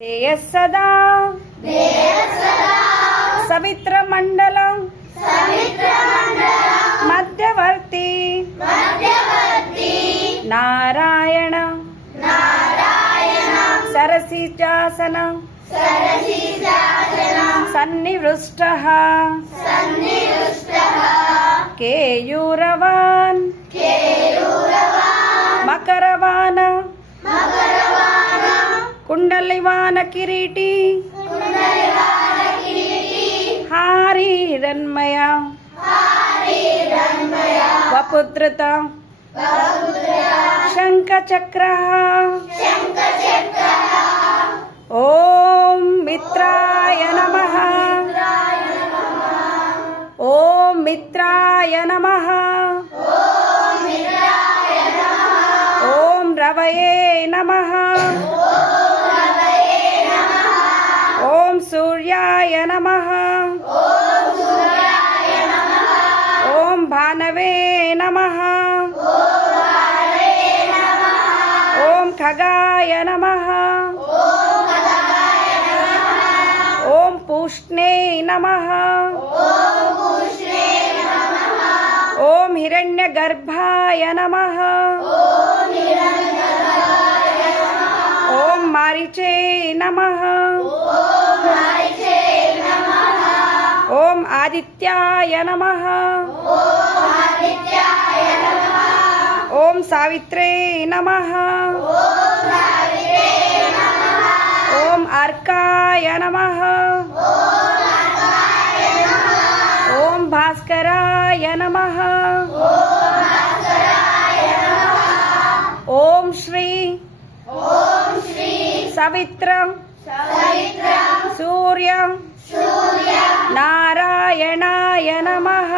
सदा सवित्रमण्डलं मध्यवर्ती नारायण सरसिजासनं सन्निवृष्टः केयूरवान् मकरवान कुंडलिवान किरीटी हारीरन्मया वपुत्रत शंखचक्रः ओम मित्राय नमः ओम मित्राय नमः ओम रवये नमः ओम सूर्याय नमः ओम भानवे नमः ओम खगाय नमः ओम पूष्णे नमः ओम हिरण्यगर्भाय नमः ओम मारीचे नमः ओम आदित्याय नमः ओम सावित्रे नमः ओम अर्काय नमः ओम भास्कराय नमः ओम श्री सवित्र सूर्य नारायणाय नमः।